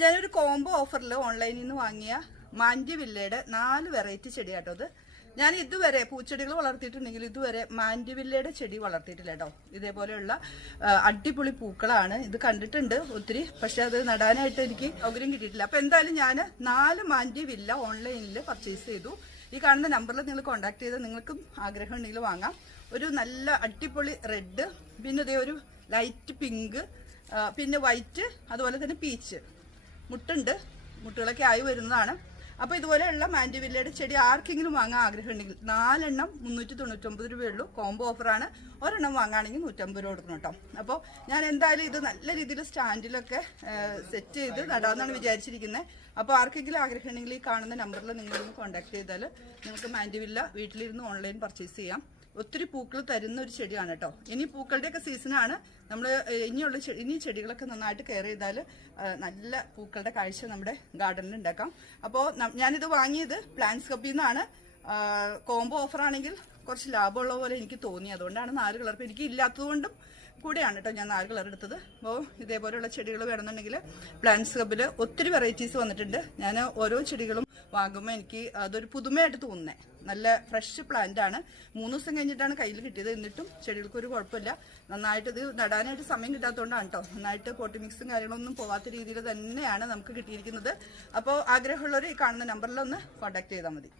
ഞാനൊരു കോംബോ ഓഫറിൽ ഓൺലൈനിൽ നിന്ന് വാങ്ങിയ മാൻഡിവില്ലയുടെ 4 വെറൈറ്റി ചെടിയാട്ടോ അത്. ഞാൻ ഇതുവരെ പൂച്ചെടികൾ വളർത്തിയിട്ടുണ്ടെങ്കിൽ ഇതുവരെ മാൻഡിവില്ലയുടെ ചെടി വളർത്തിയിട്ടില്ല കേട്ടോ. ഇതേപോലെയുള്ള അടിപൊളി പൂക്കളാണ്. ഇത് കണ്ടിട്ടുണ്ട് ഒത്തിരി, പക്ഷെ അത് നടാനായിട്ട് എനിക്ക് സൗകര്യം കിട്ടിയിട്ടില്ല. അപ്പൊ എന്തായാലും ഞാൻ 4 മാൻഡിവില്ല ഓൺലൈനിൽ പർച്ചേസ് ചെയ്തു. ഈ കാണുന്ന നമ്പറിൽ നിങ്ങൾ കോൺടാക്ട് ചെയ്ത് നിങ്ങൾക്കും ആഗ്രഹം ഉണ്ടെങ്കിൽ വാങ്ങാം. ഒരു നല്ല അടിപൊളി റെഡ്, പിന്നെ ഇതേ ഒരു ലൈറ്റ് പിങ്ക്, പിന്നെ വൈറ്റ്, അതുപോലെ തന്നെ പീച്ച് മുട്ടുണ്ട്. മുട്ടുകളൊക്കെ ആയി വരുന്നതാണ്. അപ്പോൾ ഇതുപോലെയുള്ള മാൻഡിവില്ലയുടെ ചെടി ആർക്കെങ്കിലും വാങ്ങാൻ ആഗ്രഹം ഉണ്ടെങ്കിൽ 4 എണ്ണം 399 രൂപയുള്ളൂ. കോംബോ ഓഫറാണ്. ഒരെണ്ണം വാങ്ങുകയാണെങ്കിൽ 150 രൂപ കൊടുക്കണം കേട്ടോ. അപ്പോൾ ഞാൻ എന്തായാലും ഇത് നല്ല രീതിയിൽ സ്റ്റാൻഡിലൊക്കെ സെറ്റ് ചെയ്ത് നടാമെന്നാണ് വിചാരിച്ചിരിക്കുന്നത്. അപ്പോൾ ആർക്കെങ്കിലും ആഗ്രഹം ഉണ്ടെങ്കിൽ ഈ കാണുന്ന നമ്പറിൽ നിങ്ങളൊന്ന് കോൺടാക്ട് ചെയ്താൽ നിങ്ങൾക്ക് മാൻഡിവില്ല വീട്ടിലിരുന്ന് ഓൺലൈൻ പർച്ചേസ് ചെയ്യാം. ഒത്തിരി പൂക്കൾ തരുന്ന ഒരു ചെടിയാണ് കേട്ടോ. ഇനി പൂക്കളുടെയൊക്കെ സീസണാണ്. നമ്മൾ ഇനി ചെടികളൊക്കെ നന്നായിട്ട് കെയർ ചെയ്താൽ നല്ല പൂക്കളുടെ കാഴ്ച നമ്മുടെ ഗാർഡനിൽ ഉണ്ടാക്കാം. അപ്പോൾ ഞാനിത് വാങ്ങിയത് പ്ലാന്റ്സ് കപ്പിൽ നിന്നാണ്. കോംബോ ഓഫറാണെങ്കിൽ കുറച്ച് ലാഭമുള്ള പോലെ എനിക്ക് തോന്നി. അതുകൊണ്ടാണ് 4 കളർ. ഇപ്പോൾ എനിക്ക് ഇല്ലാത്തതുകൊണ്ടും കൂടെയാണ് കേട്ടോ ഞാൻ 4 കളർ എടുത്തത്. അപ്പോൾ ഇതേപോലെയുള്ള ചെടികൾ വേണമെന്നുണ്ടെങ്കിൽ പ്ലാന്റ്സ് കപ്പിൽ ഒത്തിരി വെറൈറ്റീസ് വന്നിട്ടുണ്ട്. ഞാൻ ഓരോ ചെടികളും വാങ്ങുമ്പോൾ എനിക്ക് അതൊരു പുതുമയായിട്ട് തോന്നുന്നത്. നല്ല ഫ്രഷ് പ്ലാന്റ് ആണ്. 3 ദിവസം കഴിഞ്ഞിട്ടാണ് കയ്യിൽ കിട്ടിയത്. എന്നിട്ടും ചെടികൾക്ക് ഒരു കുഴപ്പമില്ല. നന്നായിട്ട് ഇത് നടാനായിട്ട് സമയം കിട്ടാത്തതുകൊണ്ടാണ് കേട്ടോ. നന്നായിട്ട് പോട്ടി മിക്സും കാര്യങ്ങളൊന്നും പോവാത്ത രീതിയിൽ തന്നെയാണ് നമുക്ക് കിട്ടിയിരിക്കുന്നത്. അപ്പോൾ ആഗ്രഹമുള്ളവർ ഈ കാണുന്ന നമ്പറിലൊന്ന് കോൺടാക്ട് ചെയ്താൽ മതി.